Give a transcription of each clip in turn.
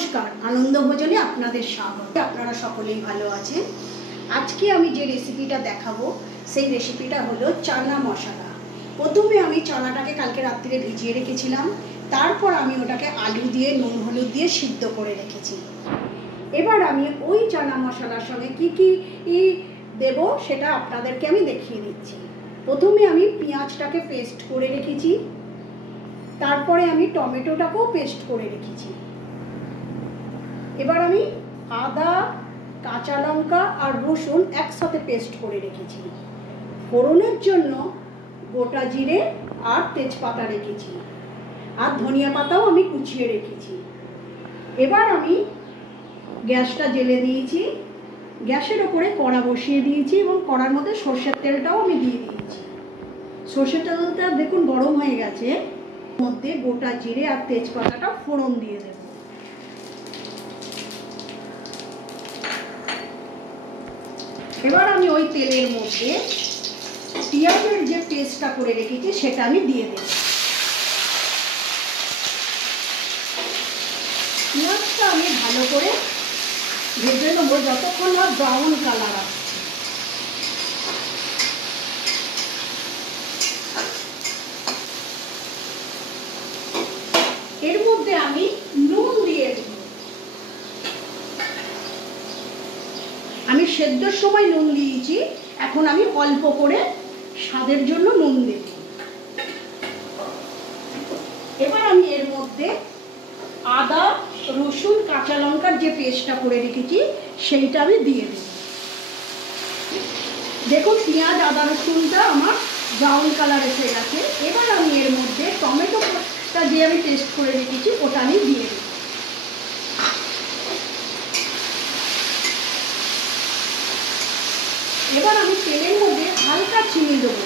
নমস্কার, আনন্দ ভোজনে আপনাদের স্বাগত। আপনারা সকলেই ভালো আছেন। আজকে আমি যে রেসিপিটা দেখাবো সেই রেসিপিটা হলো চানা মশলা। প্রথমে আমি চানাটাকে কালকে রাত্রিরে ভিজিয়ে রেখেছিলাম, তারপর আমি ওটাকে আলু দিয়ে নুন হলুদ দিয়ে সিদ্ধ করে রেখেছি। এবার আমি ওই চানা মশলার সঙ্গে কি কি দেব সেটা আপনাদেরকে আমি দেখিয়ে দিচ্ছি। প্রথমে আমি পেঁয়াজটাকে পেস্ট করে রেখেছি, তারপরে আমি টমেটোটাকেও পেস্ট করে রেখেছি। এবার আমি আদা, কাঁচা লঙ্কা আর রসুন একসাথে পেস্ট করে রেখেছি। ফোড়নের জন্য গোটা জিরে আর তেজপাতা রেখেছি, আর ধনিয়া পাতাও আমি কুচিয়ে রেখেছি। এবার আমি গ্যাসটা জ্বেলে দিয়েছি, গ্যাসের ওপরে কড়া বসিয়ে দিয়েছি এবং কড়ার মধ্যে সর্ষের তেলটাও আমি দিয়ে দিয়েছি। সর্ষের তেলটা দেখুন গরম হয়ে গেছে, মধ্যে গোটা জিরে আর তেজপাতাটা ফোড়ন দিয়ে দেব। এবার আমি ওই তেলের মধ্যে পেঁয়াজের যে পেস্টটা করে রেখেছি সেটা আমি দিয়ে দেব। পেঁয়াজটা আমি ভালো করে ভেজে নেবো যতক্ষণ না ব্রাউন কালার আসছে। এর মধ্যে আমি নুন দিয়ে দেব। আমি সেদ্ধর সময় নুন দিয়েছি, এখন আমি অল্প করে স্বাদের জন্য নুন দেব। এবার আমি এর মধ্যে আদা, রসুন, কাঁচা লঙ্কার যে পেস্টটা করে রেখেছি সেইটা আমি দিয়ে দেব। দেখুন পেঁয়াজ, আদা, রসুনটা আমার ব্রাউন কালার এসে গেছে। এবার আমি এর মধ্যে টমেটোটা যে আমি পেস্ট করে রেখেছি ওটা আমি দিয়ে দেব। এবার আমি তেলের মধ্যে হালকা চিনি দেবো।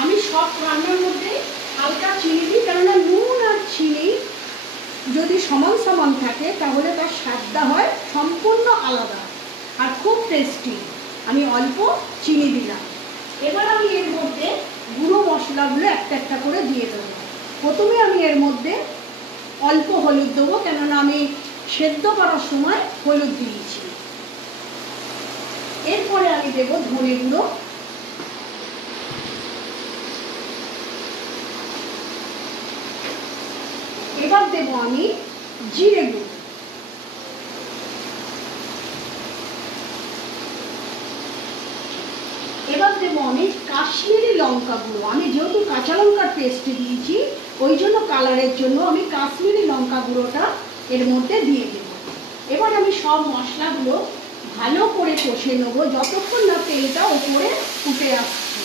আমি সব রান্নার মধ্যে হালকা চিনি দিই, কেননা নুন আর চিনি যদি সমান সমান থাকে তাহলে তার স্বাদটা হয় সম্পূর্ণ আলাদা আর খুব টেস্টি। আমি অল্প চিনি দিলাম। এবার আমি এর মধ্যে গুঁড়ো মশলাগুলো একটা একটা করে দিয়ে দেবো। প্রথমে আমি এর মধ্যে অল্প হলুদ দেবো, কেননা আমি সেদ্ধ করার সময় হলুদ দিয়েছি। এরপরে আমি দেবো ধনে গুঁড়ো, এবার দেব আমি জিরে গুঁড়ো, এবার দেবো আমি কাশ্মীরি লঙ্কা গুঁড়ো। আমি যেহেতু কাঁচা লঙ্কার পেস্ট দিয়েছি ওই জন্য কালারের জন্য আমি কাশ্মীরি লঙ্কা গুঁড়োটা এর মধ্যে দিয়ে দেব। এবার আমি সব মশলাগুলো ভালো করে কষে নেবো যতক্ষণ না তেলটা ওপরে ফুটে আসছে।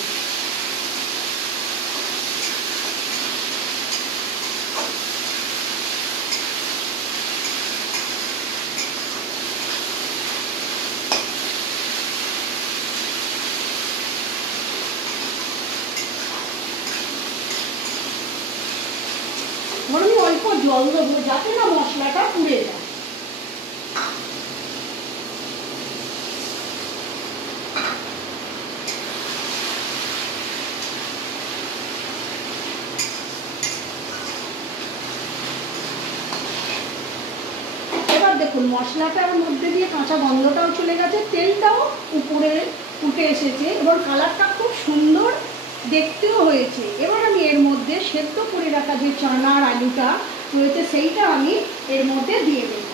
আমি অল্প জল দেবো যাতে না মশলাটা পুড়ে যায়। এবার দেখুন মশলাটার মধ্যে দিয়ে কাঁচা গন্ধটাও চলে গেছে, তেলটাও উপরে উঠে এসেছে এবং কালারটা খুব সুন্দর দেখতেও হয়েছে। এবার আমি এর মধ্যে সেদ্ধ করে রাখা যে চানা আর আলুটা রয়েছে সেইটা আমি এর মধ্যে দিয়ে দেব।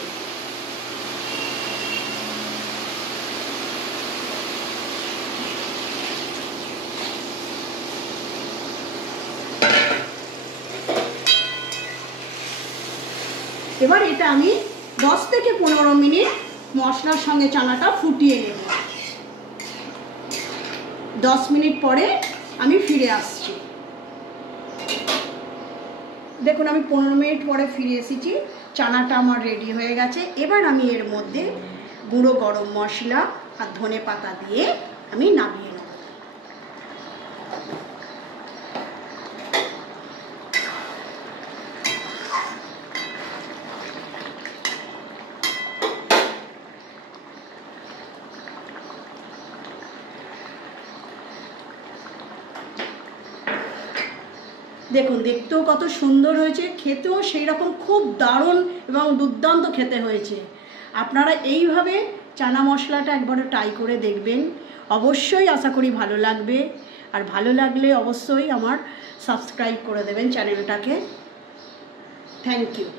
এবার এটা আমি 10 থেকে 15 মিনিট মশলার সঙ্গে চানাটা ফুটিয়ে নেব। 10 মিনিট পরে আমি ফিরে আসছি। দেখুন আমি 15 মিনিট পরে ফিরে এসেছি, চানাটা আমার রেডি হয়ে গেছে। এবার আমি এর মধ্যে গুঁড়ো গরম মশলা আর ধনে পাতা দিয়ে আমি নামিয়ে নেব। দেখুন দেখতেও কত সুন্দর হয়েছে, খেতেও সেই রকম খুব দারুণ এবং দুর্দান্ত খেতে হয়েছে। আপনারা এইভাবে চানা মশলাটা একবার ট্রাই করে দেখবেন, অবশ্যই আশা করি ভালো লাগবে। আর ভালো লাগলে অবশ্যই আমার সাবস্ক্রাইব করে দেবেন চ্যানেলটাকে। Thank you.